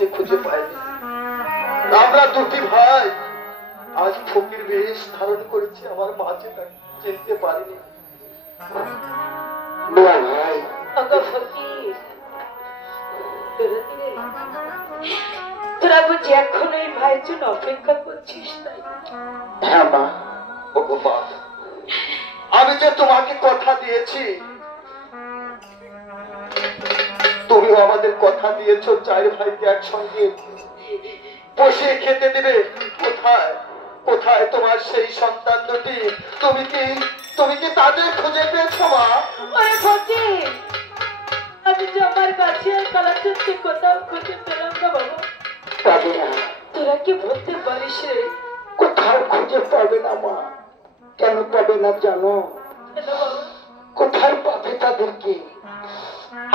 যে খুঁজে পাইনি। আমরা দুটি ভাই আজ ফকির বেশ ধারণ করেছি, আমার মা যে তাকে চিনতে পারিনি। ভাই তোরা বুঝি এখন এই ভাইয়ের জন্য অপেক্ষা করছিস? তাই? হ্যাঁ মা। ওগো মা, আমি যে তোমাকে কথা দিয়েছি, তুমিও আমাদের কথা দিয়েছো চার ভাইকে একসঙ্গে বসে খেতে দেবে। কোথায় কোথায় তোমার সেই সন্তান দুটি? তুমি কি তাদের খুঁজে পেয়েছো মা? আমি যে আমার কাছে আর কালাচাঁদকে কোথাও খুঁজে পেলাম না বাবা। তোরা কি বলতে পারিস রে? কোথাও খুঁজে পাবে না মা। কেন পাবে না জানো? কোথায় পাবে তাদেরকে?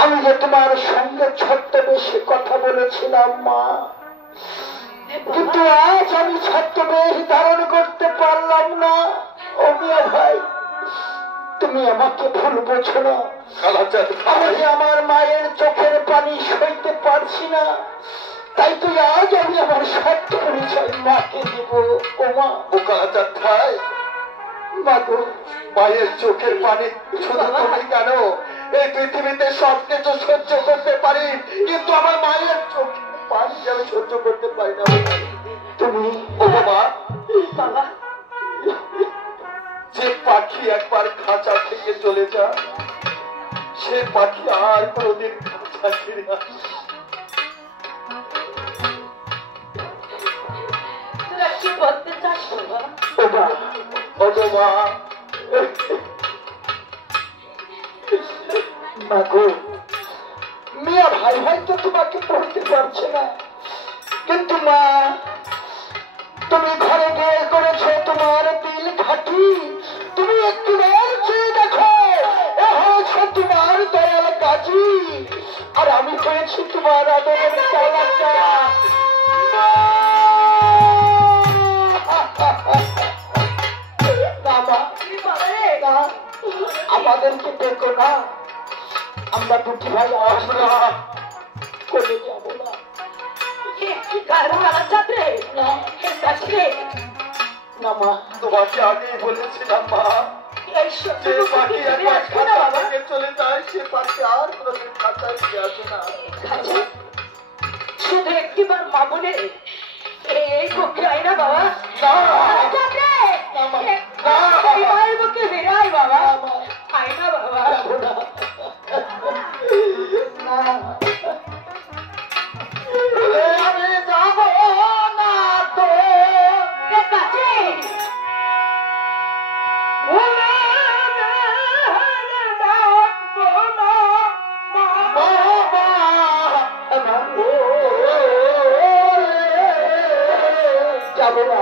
আমি যে তোমার সঙ্গে ছদ্মবেশে কথা বলেছিলাম মা, কিন্তু আজ আমি ছদ্মবেশ ধারণ করতে পারলাম না। ও মিয়া ভাই, তুমি আমাকে ভুল বোঝো না। আমি যে আমার মায়ের চোখের পানি সইতে পারছি না, তাই তো আজ আমি আমার সত্য পরিচয় মাকে দেব। ও মা, ও কালাচাঁদ ভাই, মাগো, মায়ের চোখের পানি শুধু তুমি কেন, এই পৃথিবীতে সবকিছু সহ্য করতে পারি, কিন্তু আমার মায়ের চোখের পানি আমি সহ্য করতে পারি না। তুমি ও বাবা, যে পাখি একবার খাঁচা থেকে চলে যায়, সে পাখি আর কোনদিন খাঁচা ফিরে আসে। তোরা কি বলতে চাস বাবা? মিয়া ভাই হয়তো তোমাকে পড়তে পারছে না, কিন্তু মা, তুমি ঘরে গিয়ে করেছো তোমার দিল ঘাটি। তুমি একটুবার চেয়ে দেখো, এ হয়েছে তোমার দয়াল কাজী, আর আমি হয়েছি তোমার আদরের কালাচাঁদ। আমাদেরকে দেখো না, আমরা দুটি ভাই আসবো করে যাবো না। না মা, তোমাকে আগেই বলেছিলাম মা, যে পাখি একবার খাঁচা থেকে চলে যায়, সে পাখি আর কোনোদিন খাঁচায় ফিরে আসে না। শুধু একটিবার মা বলে এই পক্ষে আয় না বাবা। মায়ের পক্ষে বেরাই বাবা, আয় না বাবা। আমি যাব না তো কাছে যাবো না।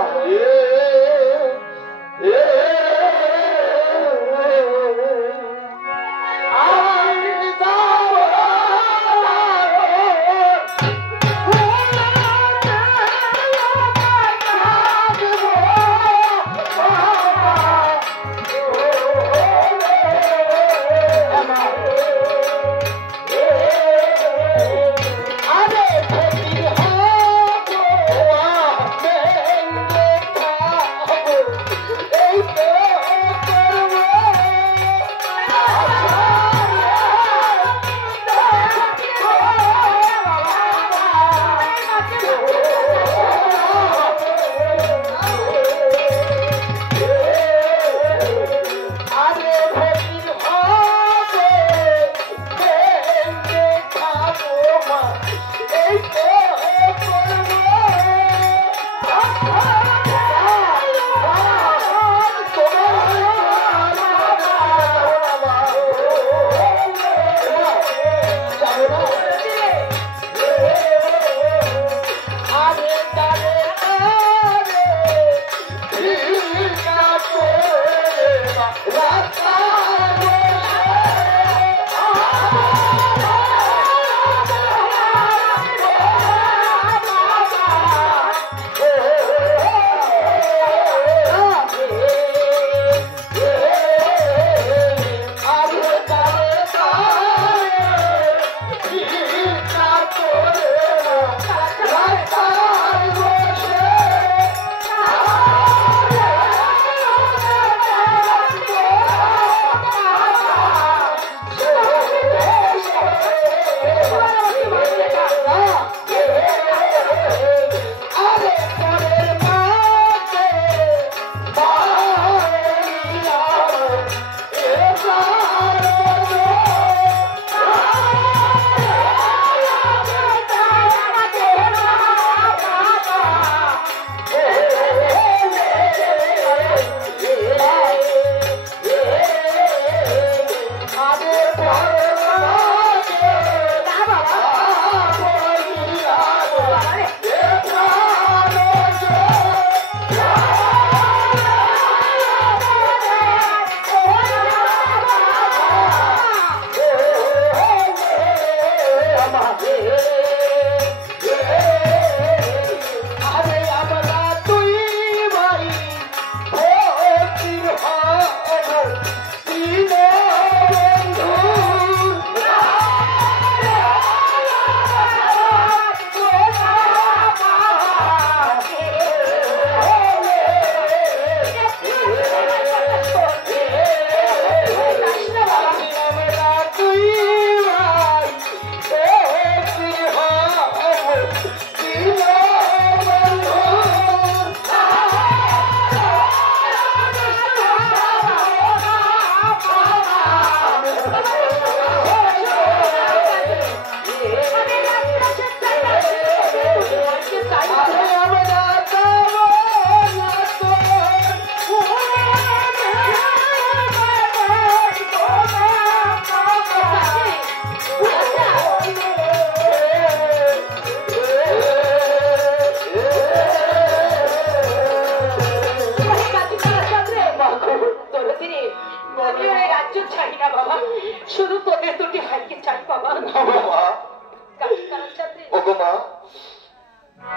গো মা,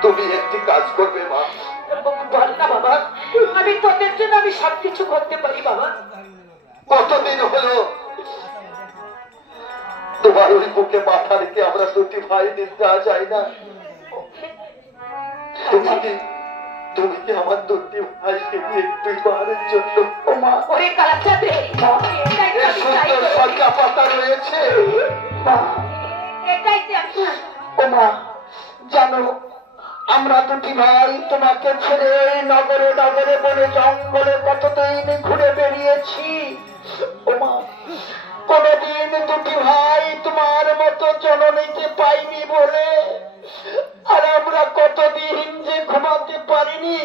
তুমি একটি কাজ করবে মা। বল না বাবা, আমি তোদের জন্য আমি সবকিছু করতে পারি বাবা। কতদিন হলো তোমার ওই বুকে মাথা রেখে আমরা দুটি ভাই নিতে যাই না? তুমি কি আমার দুটি ভাইকে নিয়ে একটু বারের জন্য ওরে কালাচাঁদে সুন্দর সজ্জা পাতা রয়েছে জানো, আমরা দুটি ভাই তোমাকে ছেড়ে নগরে নগরে বনে জঙ্গলে কতদিন ঘুরে বেরিয়েছি। ওমা, কোনদিন দুটি ভাই তোমার মতো জননীকে পাইনি বলে আর আমরা কতদিন যে ঘুমাতে পারিনি।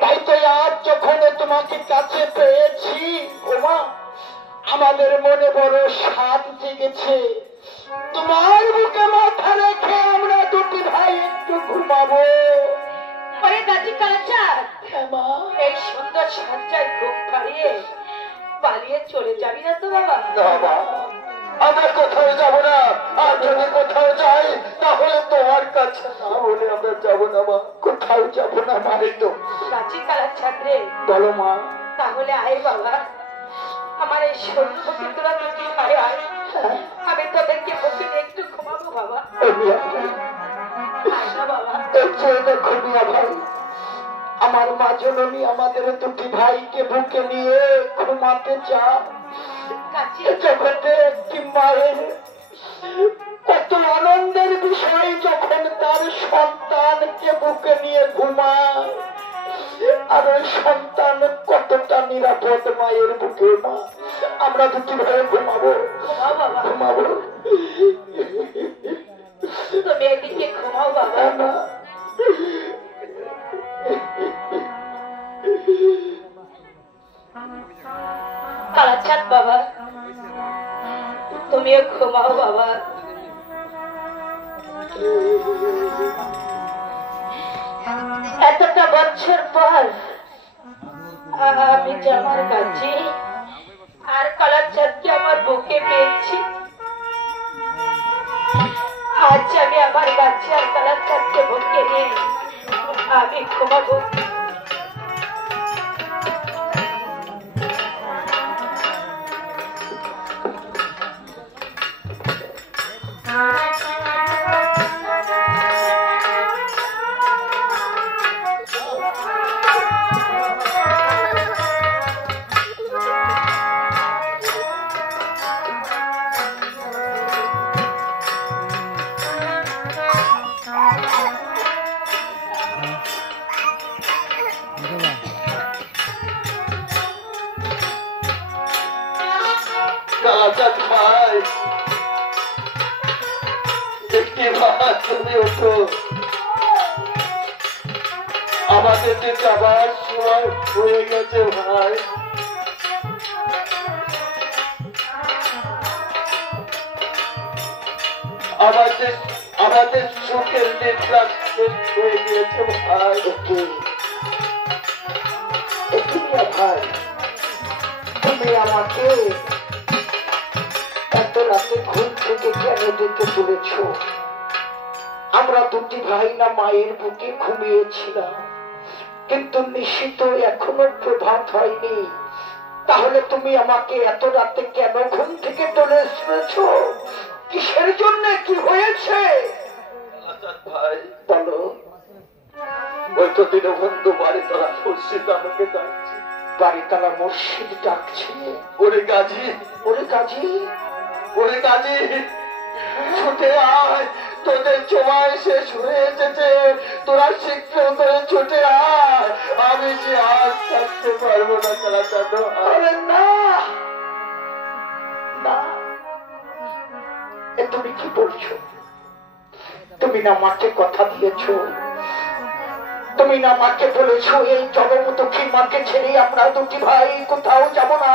তাই তো আজ যখন তোমাকে কাছে পেয়েছি ওমা, আমাদের মনে বড় স্বাদ জেগেছে। তোমার বুকে মাথা রেখে আমরা দুটি ভাই একটু ঘুমাবো। ওরে গাছি কালাচাঁদ, এই সুন্দর সজ্জায় ঘুম পাড়িয়ে পালিয়ে চলে যাবি না তো বাবা? বাবা, আমরা কোথাও যাব না। আর যদি কোথাও যাই তাহলে তোমার কাছে না বলে আমরা যাব না মা, কোথাও যাব না মারে। তো গাছি কালাচাঁদ রে, বলো মা। তাহলে আয় বাবা, আমার এই সন্ধ্যে তোরা দুটি ভাই আয়, আমি তোদেরকে বসে একটু ঘুমাবো বাবা। ভাই, আমার মা জননী আমাদের দুটি ভাইকে বুকে নিয়ে ঘুমাতে চান। জগতে একটি মায়ের কত আনন্দের বিষয় যখন তার সন্তানকে বুকে নিয়ে ঘুমায়, আর ওই সন্তান কতটা নিরাপদ মায়ের বুকে। মা, আমরা দুটি ভাই ঘুমাবো, ঘুমাবো। তুমি এদিকে ঘুমাও বাবা। না, কালাচাঁদ বাবা, তুমিও ঘুমাও বাবা। এতটা বছর পর আমি যে আমার কাছে আর কালাচাঁদকে আমার বুকে পেয়েছি। আজ আমি আমার কাছে আর কালাচাঁদকে বুকে নিয়ে আমি ঘুমাবো। কালাচাঁদ ভাই, একটি ভাই তুমি ওঠো, আমাদের যে যাবার সময় হয়ে গেছে ভাই। আমাদের সুখের নিদ্রা শেষ হয়ে গিয়েছে ভাই। ভাই, তুমি আমাকে এত রাতে ঘুম থেকে কেন ডেকে তুলেছ? আমরা দুটি ভাই না মায়ের বুকে ঘুমিয়েছিলাম, কিন্তু নিশ্চিত এখনো প্রভাত হয়নি। তাহলে তুমি আমাকে এত রাতে কেন ঘুম থেকে তুলে এসেছ? কিসের জন্য, কি হয়েছে ভাই বলো? ওই তো দীনবন্ধু বাড়িতলা মসজিদ আমাকে ডাকছে। বাড়িতলা মসজিদ ডাকছে? ওরে গাজী, ওরে গাজী, ওরে গাজী, ছুটে আয়, তোদের সময় শেষ হয়ে এসেছে, তোরা শীঘ্র করে ছুটে আয়, আমি যে আর থাকতে পারবো না। কালাচাঁদ, আরে না না, তুমি কি বলছো? তুমি না মাকে কথা দিয়েছ, তুমি না মাকে বলেছো এই জগমুখী মাকে ছেড়ে আমরা দুটি ভাই কোথাও যাব না।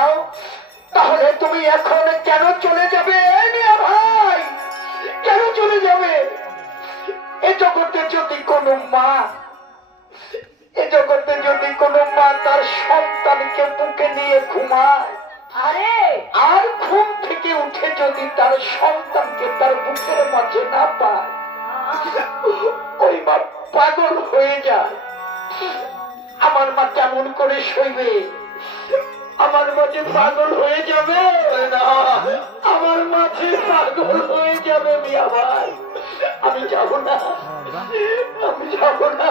তাহলে তুমি এখন কেন চলে যাবে ভাই? কেন চলে যাবে? এ জগতে যদি কোনো মা, এ জগতে যদি কোনো মা তার সন্তানকে বুকে নিয়ে ঘুমায়, আরে আর ঘুম থেকে উঠে যদি তার সন্তানকে তার বুকের মাঝে না পায়, ওই মা পাগল হয়ে যায়। আমার মা কেমন করে সইবে? আমার মাঝে পাগল হয়ে যাবে না, আমার মাঝে পাগল হয়ে যাবে মিয়া ভাই। আমি যাব না, আমি যাব না।